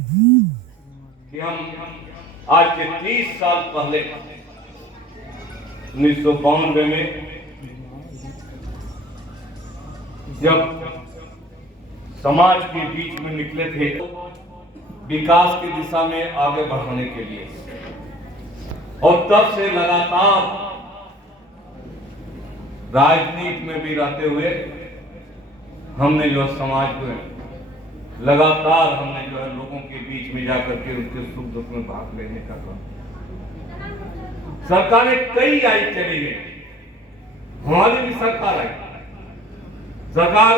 कि हम आज के 30 साल पहले 1992 में जब समाज के बीच में निकले थे विकास की दिशा में आगे बढ़ाने के लिए, और तब से लगातार राजनीति में भी रहते हुए हमने जो समाज को लगातार लोगों के बीच में जाकर के उनके सुख दुख में भाग लेने का काम। सरकारें कई आई चली गई, हमारी भी सरकार आई। सरकार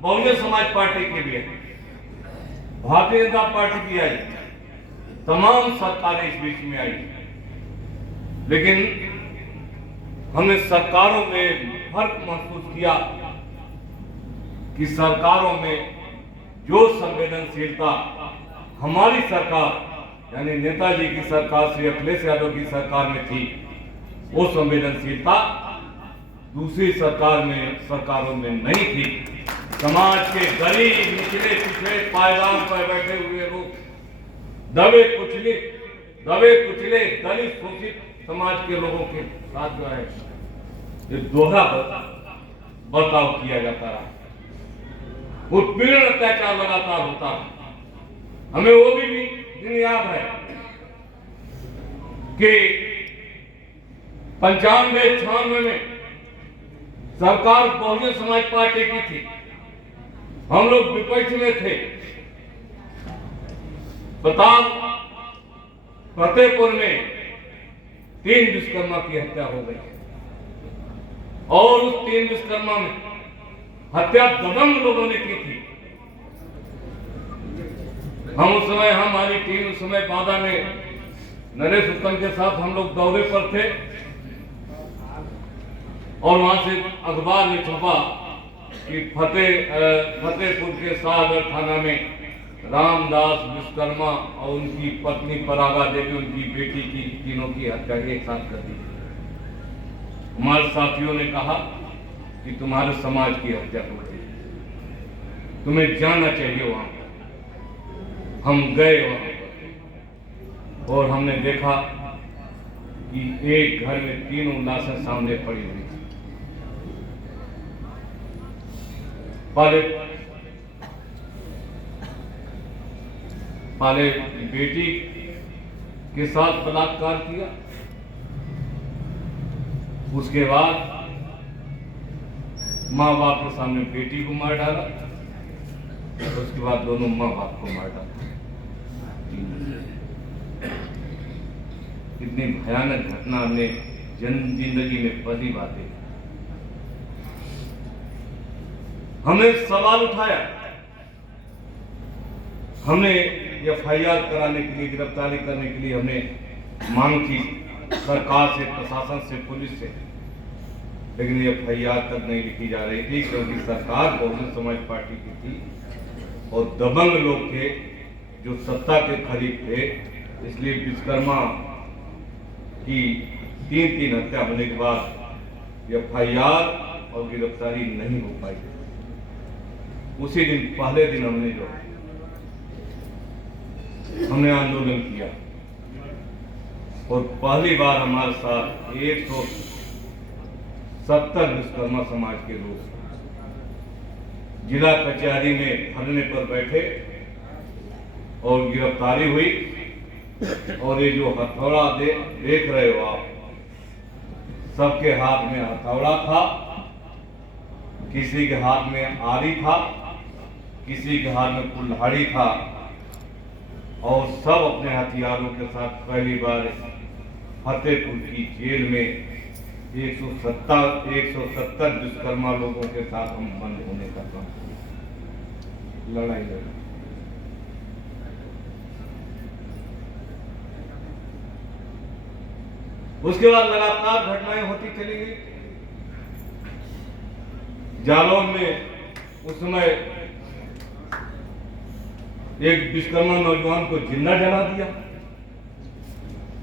बहुजन समाज पार्टी की भी आई, भारतीय जनता पार्टी की आई, तमाम सरकारें इस बीच में आई। लेकिन हमने सरकारों में फर्क महसूस किया कि सरकारों में जो संवेदनशीलता हमारी सरकार यानी नेताजी की सरकार श्री अखिलेश यादव की सरकार में थी, वो संवेदनशीलता दूसरी सरकारों में नहीं थी। समाज के गरीब, निचले पिछड़े, पायदान पर बैठे हुए लोग, दबे कुचले दलित शोषित समाज के लोगों के साथ जो है ये दोहरा बर्ताव किया जाता रहा, उत्पीड़न अत्याचार लगातार होता है। हमें वो भी दिन याद है कि 95-96 में सरकार बहुजन समाज पार्टी की थी, हम लोग विपक्ष में थे। फतेहपुर में 3 विश्वकर्मा की हत्या हो गई, और उस 3 विश्वकर्मा में हत्या दबंग लोगों ने की थी। हमारी टीम उस समय बांदा में नरेश उत्तम के साथ हम लोग दौरे पर थे, और वहां से अखबार में छपा कि फतेहपुर के सागर थाना में रामदास विश्वकर्मा और उनकी पत्नी परागा देवी, उनकी बेटी की, तीनों की हत्या एक साथ कर दी। हमारे साथियों ने कहा कि तुम्हारे समाज की हत्या हो गई, तुम्हें जाना चाहिए वहां। हम गए वहां और हमने देखा कि एक घर में 3 लाशें सामने पड़ी हुई थी। पहले बेटी के साथ बलात्कार किया, उसके बाद माँ बाप के सामने बेटी को मार डाला, और उसके बाद दोनों माँ बाप को मार डाला। इतनी भयानक घटना हमने जिंदगी में पहली बार देखी। हमने सवाल उठाया, हमने FIR कराने के लिए, गिरफ्तारी करने के लिए हमने मांग की सरकार से, प्रशासन से, पुलिस से, लेकिन FIR तक नहीं लिखी जा रही थी, क्योंकि सरकार बहुजन समाज पार्टी की थी और दबंग लोग थे जो सत्ता के करीब थे। इसलिए विश्वकर्मा की 3 हत्या होने के बाद FIR और गिरफ्तारी नहीं हो पाई। उसी दिन, पहले दिन हमने आंदोलन किया, और पहली बार हमारे साथ 170 विश्वकर्मा समाज के लोग जिला कचहरी में धरने पर बैठे और गिरफ्तारी हुई। और ये जो हथौड़ा देख रहे हो आप, सबके हाथ में हथौड़ा था, किसी के हाथ में आरी था, किसी के हाथ में कुल्हाड़ी था, और सब अपने हथियारों के साथ पहली बार फतेहपुर की जेल में 170 विश्वकर्मा लोगों के साथ हम बंद होने का काम, लड़ाई लड़ी। उसके बाद लगातार घटनाएं होती चली गई। जालौन में उस समय एक विश्वकर्मा नौजवान को जिंदा जला दिया।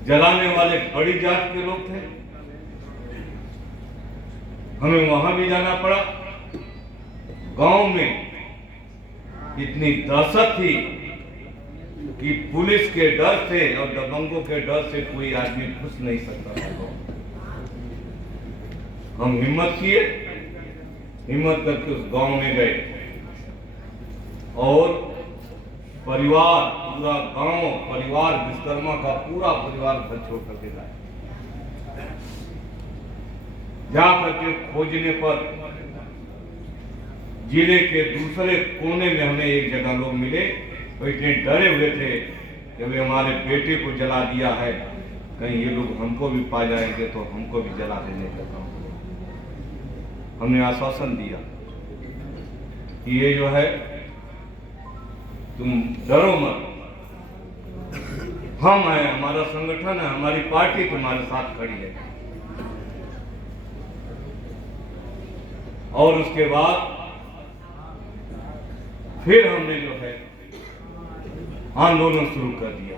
जलाने वाले बड़ी जात के लोग थे, हमें वहां भी जाना पड़ा। गांव में इतनी दहशत थी कि पुलिस के डर से और दबंगों के डर से कोई आदमी घुस नहीं सकता था। हम हिम्मत किए, हिम्मत करके उस गांव में गए और परिवार, पूरा गांव परिवार, विश्वकर्मा का पूरा परिवार घर छोड़ करके गए। जाकर के खोजने पर जिले के दूसरे कोने में हमें एक जगह लोग मिले, तो इतने डरे हुए थे कि वे हमारे बेटे को जला दिया है, कहीं ये लोग हमको भी पा जाएंगे तो हमको भी जला देने का काम। हमने आश्वासन दिया कि ये जो है तुम डरो मत, हम हैं, हमारा संगठन है, हमारी पार्टी तुम्हारे साथ खड़ी है। और उसके बाद फिर हमने जो है आंदोलन शुरू कर दिया।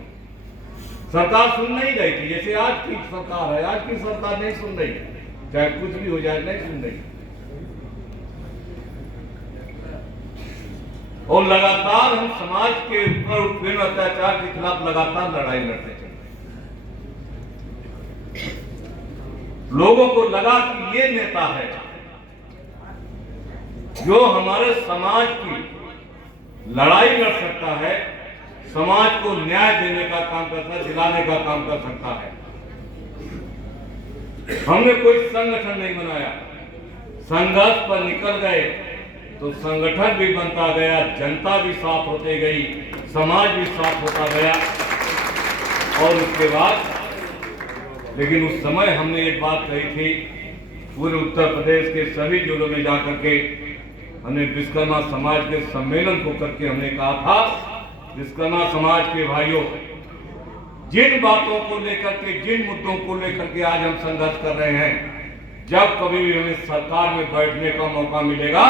सरकार सुन नहीं रही थी, जैसे आज की सरकार है, आज की सरकार नहीं सुन रही, चाहे कुछ भी हो जाए नहीं सुन रही। और लगातार हम समाज के ऊपर उत्पीड़न अत्याचार के खिलाफ लगातार लड़ाई लड़ते चले। लोगों को लगा कि ये नेता है जो हमारे समाज की लड़ाई लड़ सकता है, समाज को न्याय देने का काम करता है, दिलाने का काम कर सकता है। हमने कोई संगठन नहीं बनाया, संघर्ष पर निकल गए तो संगठन भी बनता गया, जनता भी साफ होते गई, समाज भी साफ होता गया। और उसके बाद लेकिन उस समय हमने एक बात कही थी, पूरे उत्तर प्रदेश के सभी जिलों में जाकर के हमने विश्वकर्मा समाज के सम्मेलन को करके हमने कहा था, विश्वकर्मा समाज के भाइयों, जिन बातों को लेकर के, जिन मुद्दों को लेकर के आज हम संघर्ष कर रहे हैं, जब कभी भी हमें सरकार में बैठने का मौका मिलेगा,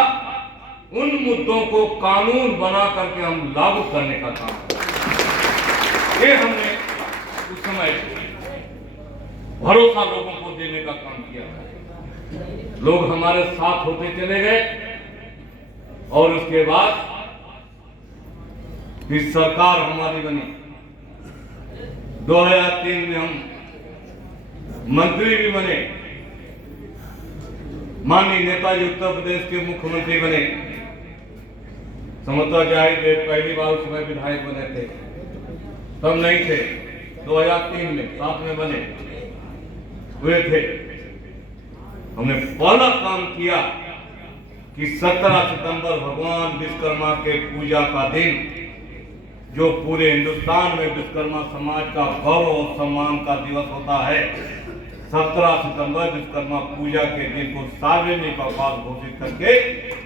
उन मुद्दों को कानून बना करके हम लागू करने का काम करेंगे। ये हमने उस समय भरोसा लोगों को देने का काम किया। लोग हमारे साथ होते चले गए और उसके बाद फिर सरकार हमारी बनी। 2003 में हम मंत्री भी बने, माननीय नेताजी उत्तर प्रदेश के मुख्यमंत्री बने। समता जाहिद पहली बार उस समय विधायक बने थे, तब नहीं थे, 2003 में साथ में बने हुए थे। हमने पहला काम किया कि 17 सितंबर भगवान विश्वकर्मा के पूजा का दिन, जो पूरे हिंदुस्तान में विश्वकर्मा समाज का गौरव और सम्मान का दिवस होता है, 17 सितंबर विश्वकर्मा पूजा के दिन को सार्वजनिक अवकाश घोषित करके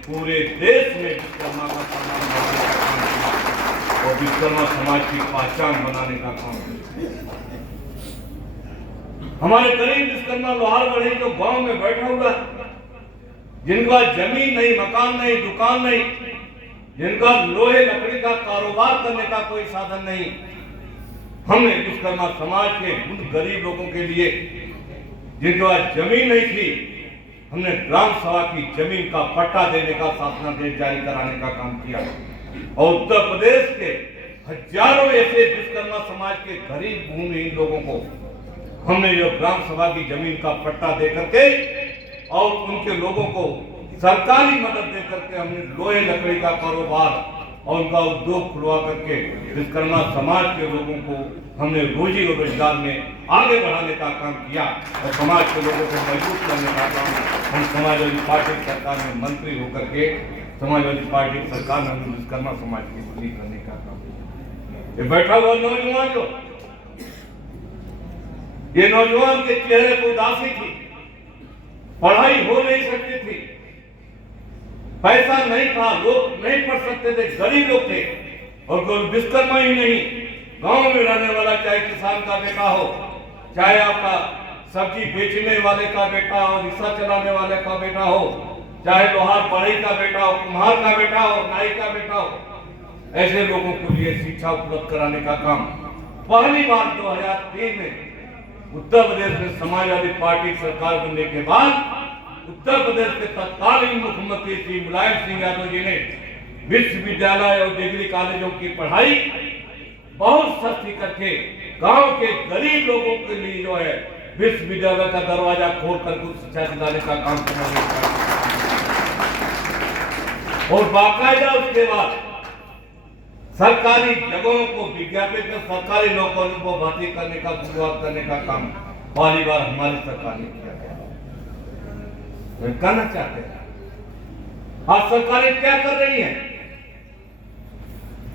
पूरे देश में विश्वकर्मा का सम्मान बढ़ाने का काम किया और विश्वकर्मा समाज की पहचान बनाने का काम किया। हमारे गरीब विश्वकर्मा लोहार बढ़ी जो गांव में बैठा हुआ, जिनका जमीन नहीं, मकान नहीं, दुकान नहीं, जिनका लोहे लकड़ी का कारोबार करने का कोई साधन नहीं, हमने विश्वकर्मा समाज के उन गरीब लोगों के लिए जिनके पास जमीन नहीं थी, हमने ग्राम सभा की जमीन का पट्टा देने का शासनादेश जारी कराने का काम किया। और उत्तर प्रदेश के हजारों ऐसे विश्वकर्मा समाज के गरीब भूमिहीन लोगों को हमने जो ग्राम सभा की जमीन का पट्टा दे करके और उनके लोगों को सरकारी मदद दे करके हमने लोहे लकड़ी का कारोबार और उनका उद्योग खुलवा करके विश्वकर्मा समाज के लोगों को हमने रोजी और रोजगार में आगे बढ़ाने का काम किया और समाज के लोगों को मजबूत करने का काम हम समाजवादी पार्टी सरकार में मंत्री होकर के समाजवादी पार्टी सरकार में हमने विश्वकर्मा समाज की मदद करने का काम किया। ये बैठा हुआ नौजवान जो, ये नौजवान के चेहरे पर उदासी थी, पढ़ाई हो नहीं सकती थी, पैसा नहीं था, लोग नहीं पढ़ सकते थे, गरीब लोग थे। और कोई विश्वकर्मा ही नहीं, गांव में रहने वाला, चाहे किसान का बेटा हो, चाहे आपका सब्जी बेचने वाले का बेटा हो, रिक्शा चलाने वाले का बेटा हो, चाहे लोहार बढ़ई का बेटा हो, कुम्हार का बेटा हो, नाई का बेटा हो, ऐसे लोगों को लिए शिक्षा उपलब्ध कराने का काम पहली बार 2003 में उत्तर प्रदेश में समाजवादी पार्टी सरकार बनने के बाद उत्तर प्रदेश के तत्कालीन मुख्यमंत्री श्री मुलायम सिंह यादव जी ने विश्वविद्यालय और डिग्री कॉलेजों की पढ़ाई बहुत करके गांव के गरीब लोगों के लिए जो है विश्वविद्यालय का दरवाजा खोल कर कुछ शिक्षा दिलाने का काम करना और बाकायदा उसके बाद सरकारी जगहों को विज्ञापित कर सरकारी नौकरियों को भर्ती करने का शुरुआत करने का काम पहली बार हमारी सरकार ने किया गया। कहना चाहते हैं आज सरकारें क्या कर रही हैं?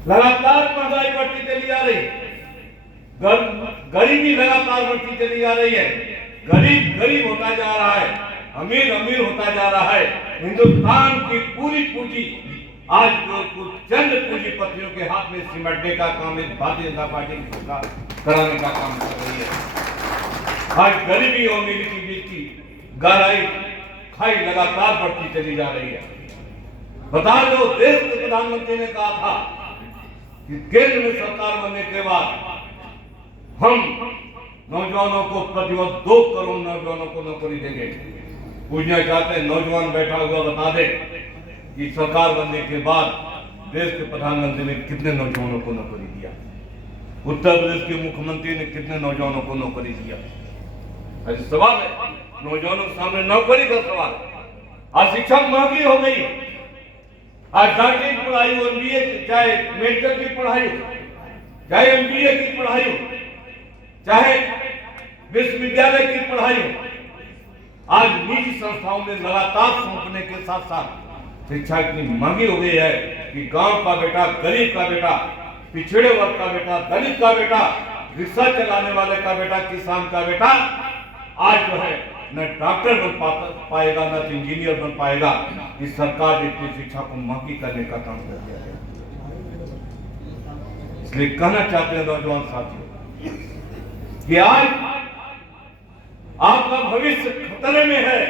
लगातार महंगाई बढ़ती चली जा रही है, गरीबी लगातार बढ़ती चली जा रही है, गरीब गरीब होता जा रहा है, अमीर अमीर होता जा रहा है। हिंदुस्तान की पूरी पूंजी आज कुछ चंद पूंजीपतियों के हाथ में सिमटने का काम इस भारतीय जनता पार्टी की सरकार कराने का काम कर रही है। आज गरीबी और अमीरी के बीच की गहराई खाई लगातार बढ़ती चली जा रही है। बता दो, देश के प्रधानमंत्री ने कहा था कि केंद्र में सरकार बनने के बाद हम नौजवानों को प्रतिवर्ष 2 करोड़ नौजवानों को नौकरी देंगे। पूछना चाहते हैं नौजवान बैठा हुआ बता दे कि सरकार बनने के बाद देश के प्रधानमंत्री ने कितने नौजवानों को नौकरी दिया, उत्तर प्रदेश के मुख्यमंत्री ने कितने नौजवानों को नौकरी दिया। आज सवाल है नौजवानों के सामने नौकरी का सवाल। आज शिक्षा महंगी हो गई, आज डॉक्टरी की पढ़ाई हो, MBA चाहे मेडिकल की पढ़ाई हो, चाहे MBA की पढ़ाई हो, चाहे विश्वविद्यालय की पढ़ाई हो, आज निजी संस्थाओं में लगातार सौंपने के साथ साथ शिक्षा इतनी महंगी हो गई है कि गांव का बेटा, गरीब का बेटा, पिछड़े वर्ग का बेटा, दलित का बेटा, रिक्शा चलाने वाले का बेटा, किसान का बेटा आज जो है न डॉक्टर बन पाएगा न इंजीनियर बन पाएगा। इस सरकार ने इतनी शिक्षा को महंगी करने का काम कर दिया है। इसलिए कहना चाहते हैं नौजवान साथियों कि आज आपका भविष्य खतरे में है।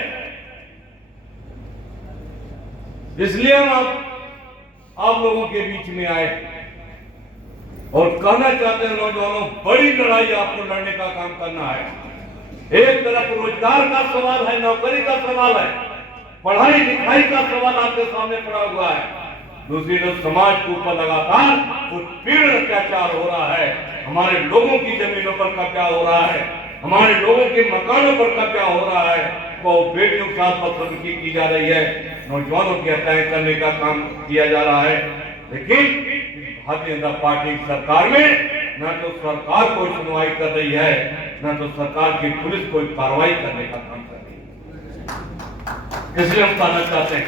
इसलिए हम आप लोगों के बीच में आए और कहना चाहते हैं नौजवानों, बड़ी लड़ाई आपको लड़ने का काम करना है। एक तरफ रोजगार का सवाल है, नौकरी का सवाल है, पढ़ाई लिखाई का सवाल आपके सामने पड़ा हुआ है। दूसरी तरफ समाज के ऊपर लगातार उत्पीड़न अत्याचार हो रहा है। हमारे लोगों की जमीनों पर कब्जा हो रहा है, हमारे लोगों के मकानों पर कब्जा हो रहा है, वो बेटियों के साथ बदसलूकी की जा रही है, नौजवानों की हत्याएं करने का काम किया जा रहा है। लेकिन भारतीय जनता पार्टी की सरकार में न तो सरकार कोई सुनवाई कर रही है, न तो सरकार की पुलिस कोई कार्रवाई करने का काम कर रही है। इसलिए हम कहना चाहते हैं,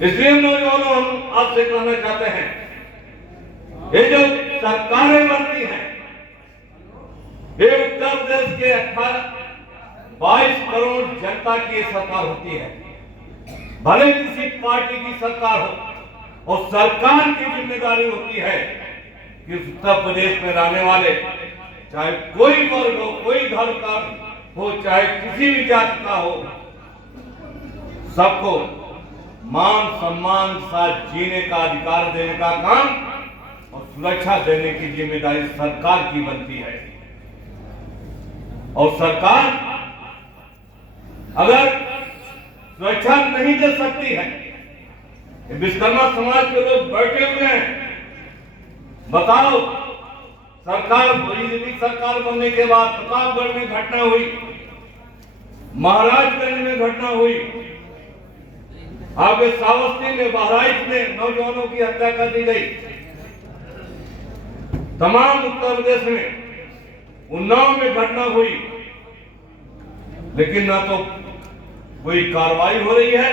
इसलिए नौजवानों हम आपसे कहना चाहते हैं, ये जो सरकारें बनती हैं, ये उत्तर प्रदेश के 22 करोड़ जनता की सरकार होती है। भले किसी पार्टी की सरकार हो, और सरकार की जिम्मेदारी होती है कि उत्तर प्रदेश में रहने वाले चाहे कोई वर्ग हो, कोई धर्म का हो, चाहे किसी भी जाति का हो, सबको मान सम्मान साथ जीने का अधिकार देने का काम और सुरक्षा देने की जिम्मेदारी सरकार की बनती है। और सरकार अगर सुरक्षा नहीं दे सकती है, विश्वकर्मा समाज के लोग बैठे हुए हैं, बताओ सरकार सरकार बनने के बाद प्रतापगढ़ में घटना हुई, महाराजगंज में घटना हुई, आगे श्रावस्ती में, बहराइच में नौजवानों की हत्या कर दी गई, तमाम उत्तर प्रदेश में उन्नाव में घटना हुई, लेकिन न तो कोई कार्रवाई हो रही है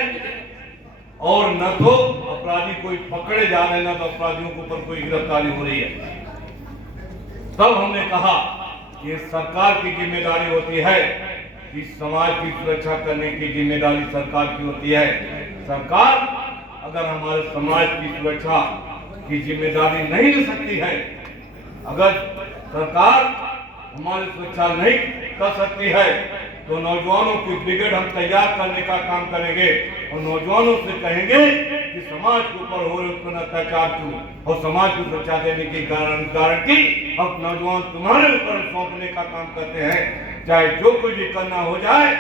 और न तो अपराधी कोई पकड़े जा रहे हैं, न तो अपराधियों के ऊपर कोई गिरफ्तारी हो रही है। तब हमने कहा कि सरकार की जिम्मेदारी होती है कि समाज की सुरक्षा करने की जिम्मेदारी सरकार की होती है। सरकार अगर हमारे समाज की सुरक्षा की जिम्मेदारी नहीं ले सकती है, अगर सरकार हमारी सुरक्षा नहीं कर सकती है, तो नौजवानों की ब्रिगेड हम तैयार करने का काम करेंगे और नौजवानों से कहेंगे कि समाज के ऊपर हो रहे उत्पन्न अत्याचार को और समाज को सुरक्षा देने की गारंटी हम नौजवान तुम्हारे ऊपर सौंपने का काम करते हैं। चाहे जो कुछ भी करना हो जाए,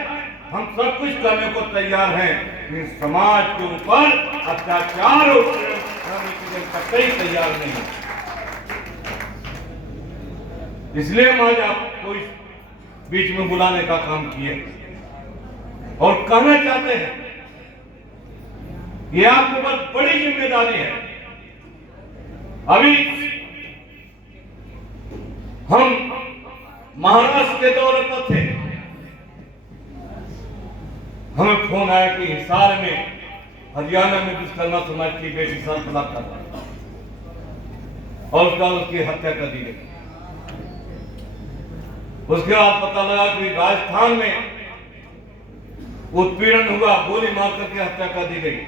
हम सब कुछ करने को तैयार हैं, लेकिन समाज के ऊपर अत्याचार और करने के लिए कतई तैयार नहीं। इसलिए हम आज आपको इस बीच में बुलाने का काम किए और कहना चाहते हैं ये आपके पास बड़ी जिम्मेदारी है। अभी हम महाराष्ट्र के दौरे पर थे, हमें फोन आया कि हिसार में हरियाणा में विश्वकर्मा समाज की बेटी साथ बलात्कार था और उसका उसकी हत्या कर दी गई। उसके बाद पता लगा कि राजस्थान में उत्पीड़न हुआ, गोली मार करके हत्या कर दी गई।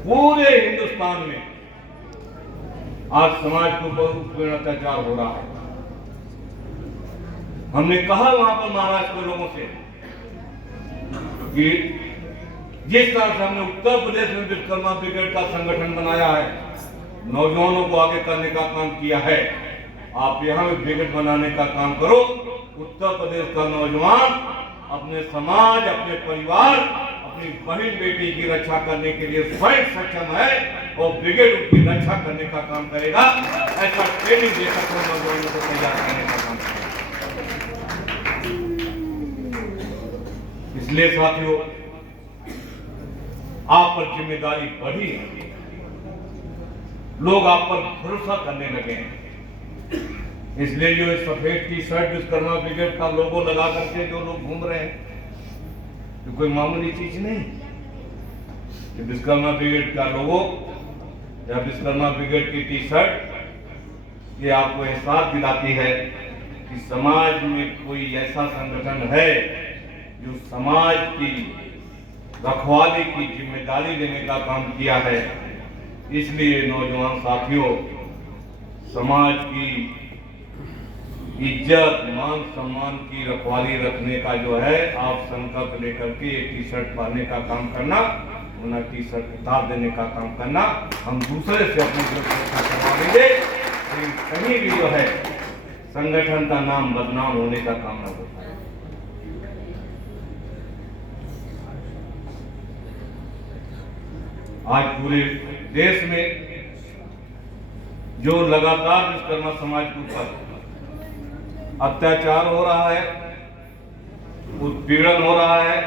पूरे हिंदुस्तान में आज समाज के ऊपर उत्पीड़न अत्याचार हो रहा है। हमने कहा वहां पर महाराष्ट्र के लोगों से कि जिस तरह से हमने उत्तर प्रदेश में विश्वकर्मा ब्रिगेड का संगठन बनाया है, नौजवानों को आगे करने का काम किया है, आप यहाँ भी ब्रिगेड बनाने का काम करो। उत्तर प्रदेश का नौजवान अपने समाज, अपने परिवार, अपनी बहन बेटी की रक्षा करने के लिए स्वयं सक्षम है और ब्रिगेड उसकी रक्षा करने का काम करेगा। ऐसा ट्रेनिंग देकर नौजवानों को तैयार करने का काम करेगा। इसलिए साथियों, आप पर जिम्मेदारी बढ़ी है, लोग आप पर भरोसा करने लगे हैं। इसलिए जो सफेद टी शर्ट विश्वकर्मा ब्रिगेड का लोगो लगा करके जो लोग घूम रहे हैं, तो कोई मामूली चीज नहीं कि विश्वकर्मा ब्रिगेड का लोगो या विश्वकर्मा ब्रिगेड की टी शर्ट ये आपको एहसास दिलाती है कि समाज में कोई ऐसा संगठन है जो समाज की रखवाली की जिम्मेदारी लेने का काम किया है। इसलिए नौजवान साथियों, समाज की इज्जत, मान सम्मान की रखवाली रखने का जो है आप संकल्प लेकर के एक टी शर्ट पहनने का काम करना, उन्हें टी शर्ट उतार देने का काम करना। हम दूसरे से अपनी सुरक्षा करवा लेंगे, लेकिन कहीं भी जो है संगठन का नाम बदनाम होने का काम न हो। आज पूरे देश में जो लगातार विश्वकर्मा समाज के ऊपर अत्याचार हो रहा है, उत्पीड़न हो रहा है,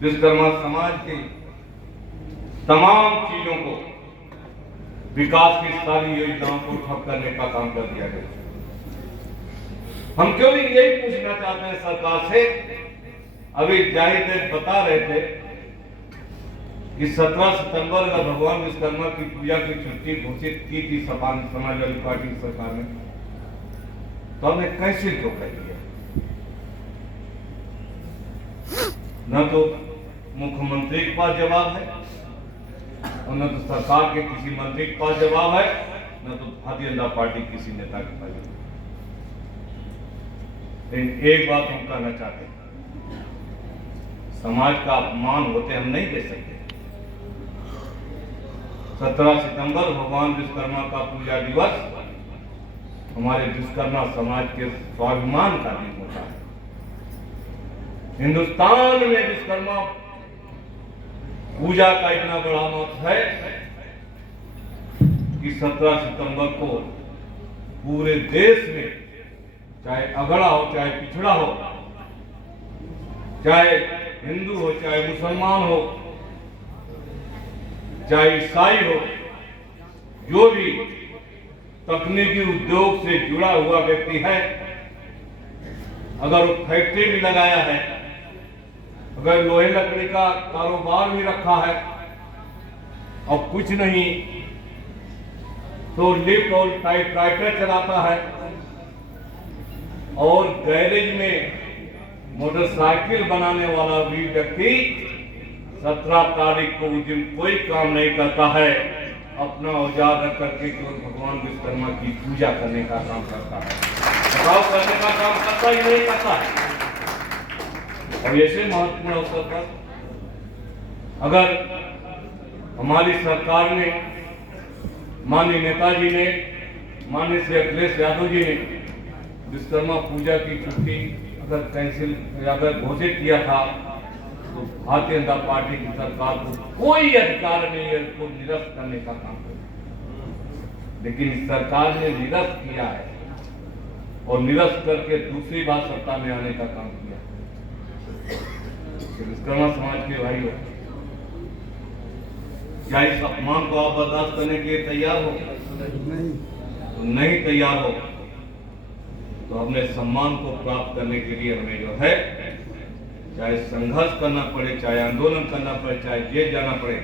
विश्वकर्मा समाज की तमाम चीजों को, विकास की सारी योजनाओं को ठप करने का काम कर दिया गया। हम क्यों नहीं यही पूछना चाहते हैं सरकार से। अभी जाहिर बता रहे थे कि 17 सितंबर का भगवान विश्वकर्मा की पूजा की छुट्टी घोषित की थी समाजवादी पार्टी की सरकार ने, तो हमने कैसे क्यों कर दिया? न तो मुख्यमंत्री के पास जवाब है और न तो सरकार के किसी मंत्री के पास जवाब है, न तो भारतीय जनता पार्टी किसी नेता के पास जवाब। लेकिन एक बात हम कहना चाहते हैं, समाज का अपमान होते हम नहीं दे सकते। 17 सितंबर भगवान विश्वकर्मा का पूजा दिवस हमारे विश्वकर्मा समाज के स्वाभिमान का दिन होता है। हिंदुस्तान में विश्वकर्मा पूजा का इतना बड़ा महत्व है कि 17 सितंबर को पूरे देश में, चाहे अगड़ा हो, चाहे पिछड़ा हो, चाहे हिंदू हो, चाहे मुसलमान हो, चाहे ईसाई हो, जो भी तकनीकी उद्योग से जुड़ा हुआ व्यक्ति है, अगर वो फैक्ट्री भी लगाया है, अगर लोहे लकड़ी का कारोबार भी रखा है और कुछ नहीं तो लिफ्ट और टाइपराइटर चलाता है और गैरेज में मोटरसाइकिल बनाने वाला भी व्यक्ति 17 तारीख को उस दिन कोई काम नहीं करता है, अपना औजार रख करके केवल भगवान विश्वकर्मा की पूजा करने का काम करता है, बचाव करने का काम करता ही नहीं करता है। और ऐसे महत्वपूर्ण अवसर पर अगर हमारी सरकार ने, माननीय नेताजी ने, माननीय श्री अखिलेश यादव जी ने विश्वकर्मा पूजा की छुट्टी अगर कैंसिल या अगर घोषित किया था, तो भारतीय जनता पार्टी की सरकार को कोई अधिकार नहीं है उसको निरस्त करने का काम करना। लेकिन इस सरकार ने निरस्त किया है और निरस्त करके दूसरी बार सत्ता में आने का काम किया। विश्वकर्मा समाज के भाई हो, क्या इस अपमान को आप बर्दाश्त करने के लिए तैयार हो? नहीं तैयार हो तो अपने सम्मान को प्राप्त करने के लिए हमें जो है चाहे संघर्ष करना पड़े, चाहे आंदोलन करना पड़े, चाहे जेल जाना पड़े,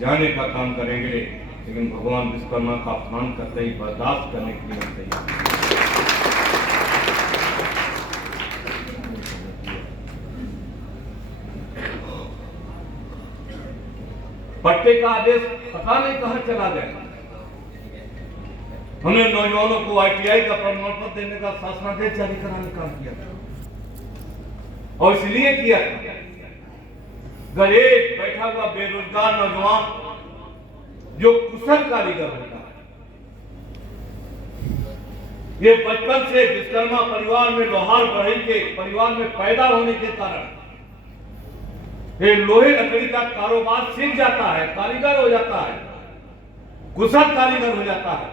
जाने का काम करेंगे, लेकिन भगवान विश्वकर्मा का अपमान करते ही बर्दाश्त करने के लिए हम तैयार हैं। पट्टे का आदेश पता नहीं कहां चला गया। हमने नौजवानों को ITI का प्रमाण पत्र देने का शासनादेश जारी कराने का काम किया था, और इसलिए किया था अगर एक बैठा हुआ बेरोजगार नौजवान जो कुशल कारीगर होता है, ये बचपन से विश्वकर्मा परिवार में, लोहार बढ़ई के परिवार में पैदा होने के कारण ये लोहे लकड़ी का कारोबार सीख जाता है, कारीगर हो जाता है, कुशल कारीगर हो जाता है।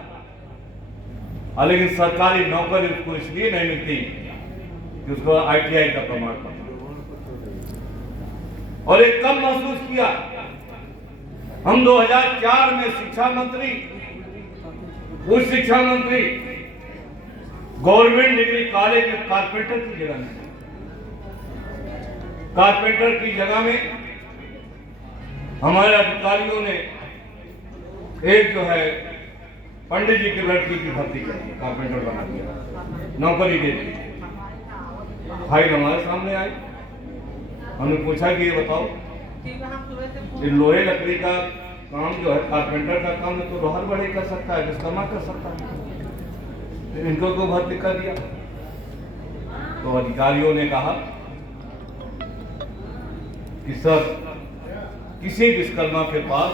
लेकिन सरकारी नौकरी उसको इसलिए नहीं मिलती कि उसको ITI का प्रमाण पत्र, और एक कम महसूस किया। हम 2004 में शिक्षा मंत्री, उच्च शिक्षा मंत्री गवर्नमेंट डिग्री कॉलेज में कारपेंटर की जगह में, कारपेंटर की जगह में हमारे अधिकारियों ने एक जो है पंडित जी की लड़की की भर्ती कर दी, कारपेंटर बना दिया, नौकरी दे दी। फाइल हमारे सामने आई, हमने पूछा कि ये बताओ, ये लोहे लकड़ी का काम जो है, कारपेंटर का काम है तो लोहार बढ़ई कर सकता है, विश्वकर्मा कर सकता है, इनको तो भर्ती कर दिया। तो अधिकारियों ने कहा कि सर किसी विश्वकर्मा के पास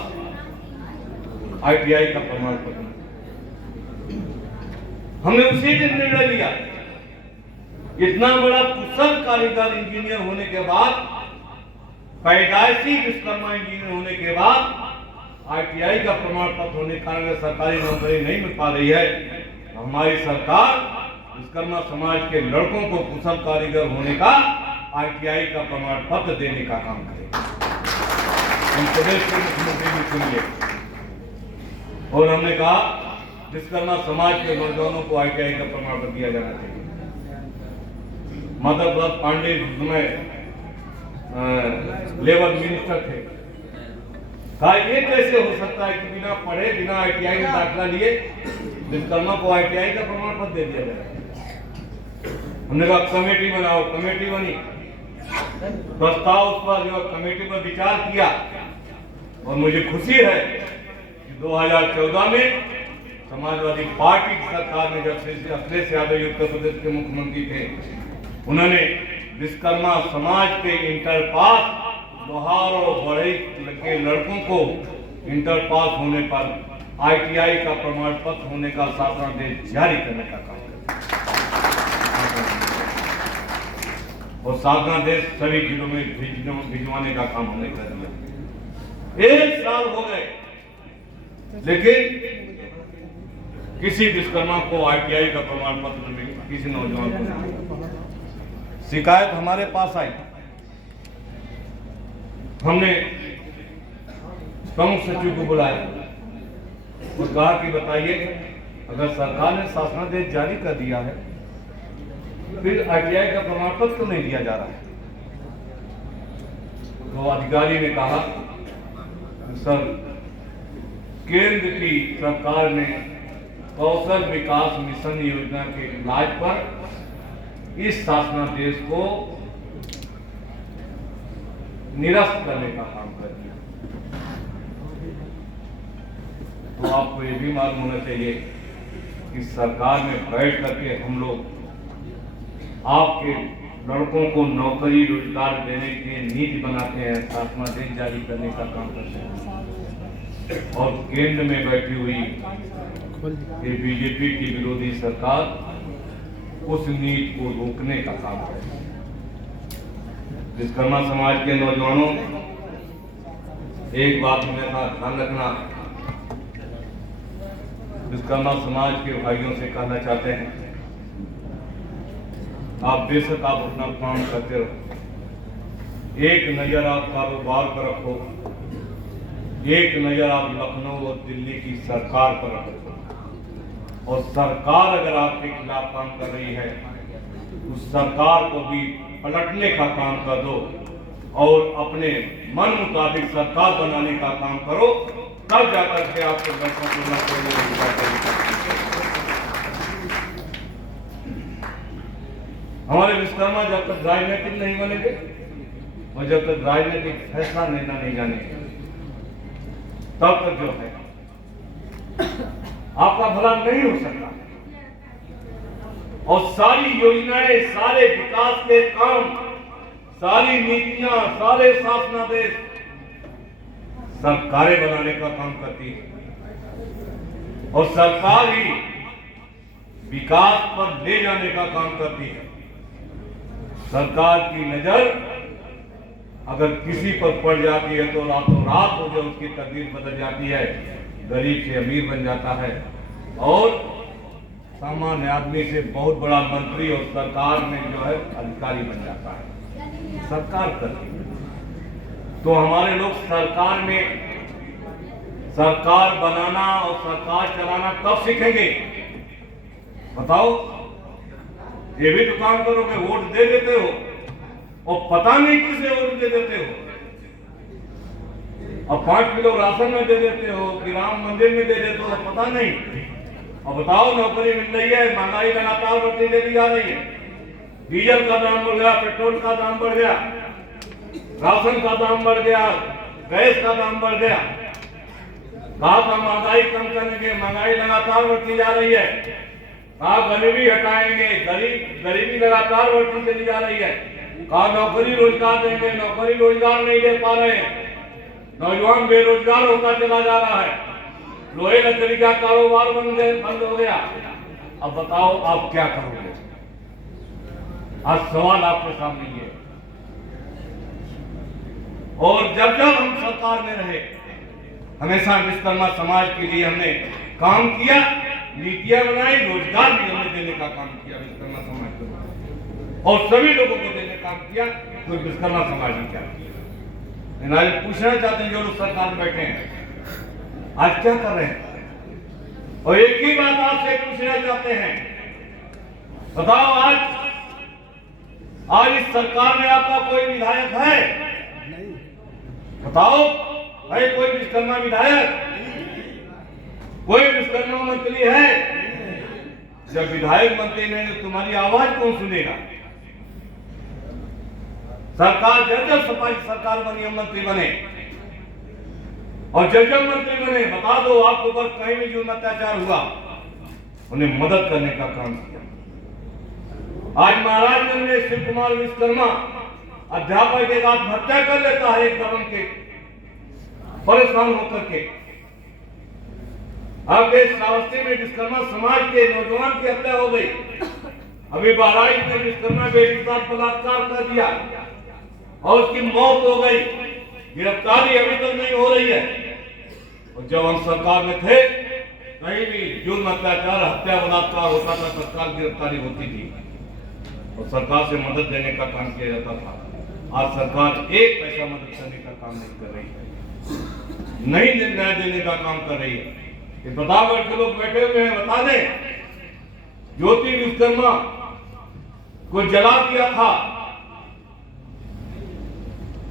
ITI का प्रमाण पत्र नहीं। हमने उसी दिन निर्णय लिया, इतना बड़ा कुशल कारीगर इंजीनियर होने के बाद, पैदाइशी विश्वकर्मा इंजीनियर होने के बाद ITI का प्रमाण पत्र होने के कारण सरकारी नौकरी नहीं मिल पा रही है। हमारी सरकार विश्वकर्मा समाज के लड़कों को कुशल कारीगर होने का ITI का प्रमाण पत्र देने का काम करेगा। हम प्रदेश के मुख्यमंत्री भी सुनिए, और हमने कहा विश्वकर्मा समाज के नौजवानों को ITI का प्रमाण पत्र दिया जाना चाहिए। मदर व्रत पांडे में लेबर मिनिस्टर थे, कहा ये कैसे हो सकता है कि बिना पढ़े, बिना ITI में दाखिला लिए विश्वकर्मा को ITI का प्रमाण पत्र दे दिया जाए। हमने कहा कमेटी बनाओ, कमेटी बनी, प्रस्ताव उस पर जो कमेटी पर विचार किया, और मुझे खुशी है कि 2014 में समाजवादी पार्टी की सरकार में जब से अखिलेश यादव उत्तर प्रदेश के मुख्यमंत्री थे, उन्होंने विश्वकर्मा समाज के इंटर पास लोहार और बढ़ई के लड़कों को इंटर पास होने पर ITI का प्रमाण पत्र होने का शासनादेश जारी करने का काम किया, और शासनादेश सभी जिलों में भिजवाने का काम हमने कर दिया। 1 साल हो गए, लेकिन किसी विश्वकर्मा को ITI का प्रमाण पत्र नहीं, किसी नौजवान को नहीं। शिकायत हमारे पास आई, हमने प्रमुख सचिव को बुलाया और कहा कि बताइए, अगर सरकार ने शासनादेश जारी कर दिया है, फिर ITI का प्रमाण पत्र क्यों नहीं दिया जा रहा है? तो अधिकारी ने कहा सर, केंद्र की सरकार ने कौशल विकास मिशन योजना के इलाज पर इस शासनादेश को निरस्त करने का काम कर दिया। तो आपको ये भी मालूम होना चाहिए कि सरकार में बैठ करके हम लोग आपके लड़कों को नौकरी रोजगार देने के नीति बनाते हैं, शासनादेश जारी करने का काम करते हैं, और केंद्र में बैठी हुई ये बीजेपी की विरोधी सरकार उस नीति को रोकने का काम करे। विश्वकर्मा समाज के नौजवानों, एक बात हमेशा ध्यान रखना, विश्वकर्मा समाज के भाइयों से कहना चाहते हैं आप बेशक आप अपना काम करते रहो, एक नजर आप कारोबार पर रखो, एक नजर आप लखनऊ और दिल्ली की सरकार पर रखो, और सरकार अगर आपके खिलाफ काम कर रही है उस सरकार को भी पलटने का काम कर दो और अपने मन मुताबिक सरकार बनाने का काम करो, तब जाकर के आपको हमारे विश्वकर्मा जब तक राजनीतिक नहीं बनेंगे और जब तक राजनीतिक फैसला लेना नहीं जानेंगे तब तक जो है आपका भला नहीं हो सकता। और सारी योजनाएं, सारे विकास के काम, सारी नीतियां, सारे शासनादेश सरकारें बनाने का काम करती है और सरकार ही विकास पर ले जाने का काम करती है। सरकार की नजर अगर किसी पर पड़ जाती है तो रातों रात हो जाए उसकी तकदीर बदल जाती है, गरीब से अमीर बन जाता है और सामान्य आदमी से बहुत बड़ा मंत्री और सरकार में जो है अधिकारी बन जाता है। सरकार करती है तो हमारे लोग सरकार में सरकार बनाना और सरकार चलाना कब सीखेंगे बताओ? ये भी तो काम करोगे, वोट दे देते हो और पता नहीं किसे वोट दे देते हो, और 5 किलो राशन में दे देते हो कि राम मंदिर में दे देते हो, पता नहीं। और बताओ नौकरी मिल रही है, महंगाई लगातार बढ़ती चली जा रही है, डीजल का दाम बढ़ गया, पेट्रोल का दाम बढ़ गया, राशन का दाम बढ़ गया, गैस का दाम बढ़ गया। कहा था महंगाई कम करेंगे, महंगाई लगातार बढ़ती जा रही है। कहा गरीबी हटाएंगे, गरीबी लगातार बढ़ती चली जा रही है। कहा नौकरी रोजगार देंगे, नौकरी रोजगार नहीं दे पा रहे हैं, नौजवान बेरोजगार होता चला जा रहा है, लोहे लकड़ी का कारोबार बंद हो गया। अब बताओ आप क्या करोगे? आज सवाल आपके सामने ये। और जब जब हम सरकार में रहे हमेशा विश्वकर्मा समाज के लिए हमने काम किया, नीतियां बनाई, रोजगार भी हमने देने का काम किया विश्वकर्मा समाज को, और सभी लोगों को देने का काम किया। तो विश्वकर्मा समाज ने क्या किया? आज पूछना चाहते हैं जो लोग सरकार में बैठे हैं आज क्या कर रहे हैं? और एक ही बात आपसे पूछना चाहते हैं, बताओ आज इस सरकार में आपका कोई विधायक है? बताओ भाई, कोई विश्वकर्मा विधायक, कोई विश्वकर्मा मंत्री है? जब विधायक मंत्री नहीं तो तुम्हारी आवाज कौन सुनेगा? सरकार जब जब सफाई सरकार बनी, हम मंत्री बने, और जब जब मंत्री बने बता दो आपके ऊपर कहीं भी जुर्म अत्याचार हुआ उन्हें मदद करने का काम किया। आज महाराजगंज में शिव कुमार विश्वकर्मा अध्यापक के साथ हत्या कर लेता है एक दबंग के, परेशान होकर के। आगे श्रावस्ती में विश्वकर्मा समाज के नौजवान की हत्या हो गई। अभी बहराइच में विश्वकर्मा बेटी के साथ बलात्कार कर दिया और उसकी मौत हो गई, गिरफ्तारी अभी तक नहीं हो रही है। और जब हम सरकार में थे कहीं भी जुर्म अत्याचार हत्या बलात्कार होता था तत्काल गिरफ्तारी होती थी और सरकार से मदद देने का काम किया जाता था। आज सरकार एक पैसा मदद करने का काम नहीं कर रही है, नहीं न्याय देने का काम कर रही है। ये प्रतापगढ़ के लोग बैठे हुए हैं, बता दें ज्योति विश्वकर्मा को जला दिया था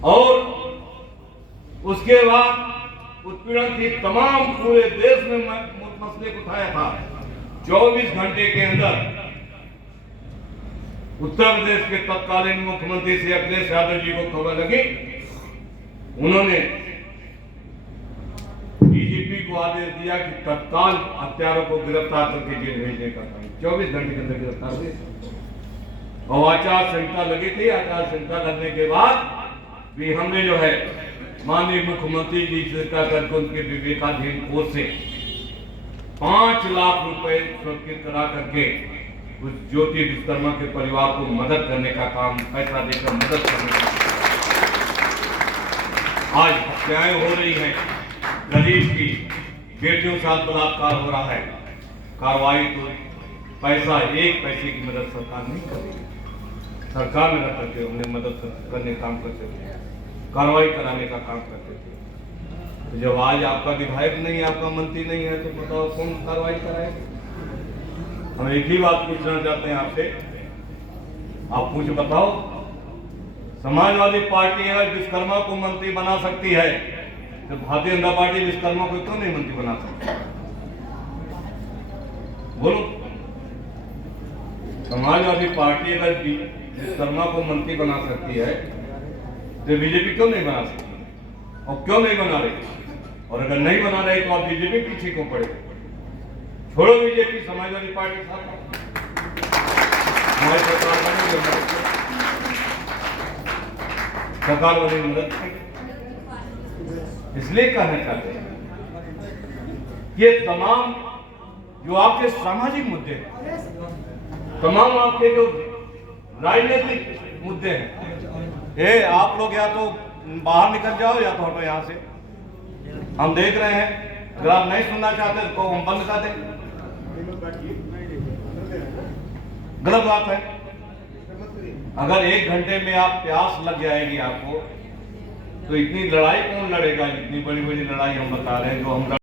और उसके बाद उत्पीड़न थी, तमाम पूरे देश में मसले को उठाया था। 24 घंटे के अंदर उत्तर प्रदेश के तत्कालीन मुख्यमंत्री श्री अखिलेश यादव जी को खबर लगी, उन्होंने डीजीपी को आदेश दिया कि तत्काल हत्यारों को गिरफ्तार करके जेल भेजने का काम। 24 घंटे के अंदर गिरफ्तार हुए और आचार संहिता लगी थी। आचार संहिता लगने के बाद भी हमने जो है माननीय मुख्यमंत्री जी से करके उनके विवेकाधीन कोष से 5 लाख रुपए सुरक्षित करा करके उस ज्योति विश्वकर्मा के परिवार को मदद करने का काम, पैसा देकर मदद करने का। आज हत्याएं हो रही हैं, गरीब की बेटियों के साथ बलात्कार हो रहा है, कार्रवाई तो पैसा, एक पैसे की मदद सरकार नहीं कर रही। सरकार में रह करके उन्हें मदद करने का काम करते थे, कार्रवाई कराने का काम करते थे। तो जब आज आपका विधायक नहीं है, आपका मंत्री नहीं है, तो बताओ कौन कार्रवाई कराएगा। हम एक ही बात पूछना चाहते हैं आपसे, आप कुछ बताओ, समाजवादी पार्टी अगर विश्वकर्मा को मंत्री बना सकती है तो भारतीय जनता पार्टी विश्वकर्मा को क्यों नहीं मंत्री बना सकती? बोलो। समाजवादी पार्टी अगर विश्वकर्मा को मंत्री बना सकती है तो बीजेपी क्यों नहीं बना सकती, और क्यों नहीं बना रही? और अगर नहीं बना रही तो आप बीजेपी पीछे क्यों पड़े? छोड़ो बीजेपी, समाजवादी पार्टी साथ हमारी सरकार बनेगी, सरकार वाली मदद करेगी। इसलिए कहना चाहते हैं ये तमाम जो आपके सामाजिक मुद्दे हैं, तमाम आपके जो राजनीतिक मुद्दे हैं, ये आप लोग या तो बाहर निकल जाओ या तो हटो यहाँ से। हम देख रहे हैं, अगर आप नहीं सुनना चाहते तो हम बंद कर दें। गलत बात है। अगर 1 घंटे में आप प्यास लग जाएगी आपको, तो इतनी लड़ाई कौन लड़ेगा? इतनी बड़ी बड़ी लड़ाई हम बता रहे हैं जो हम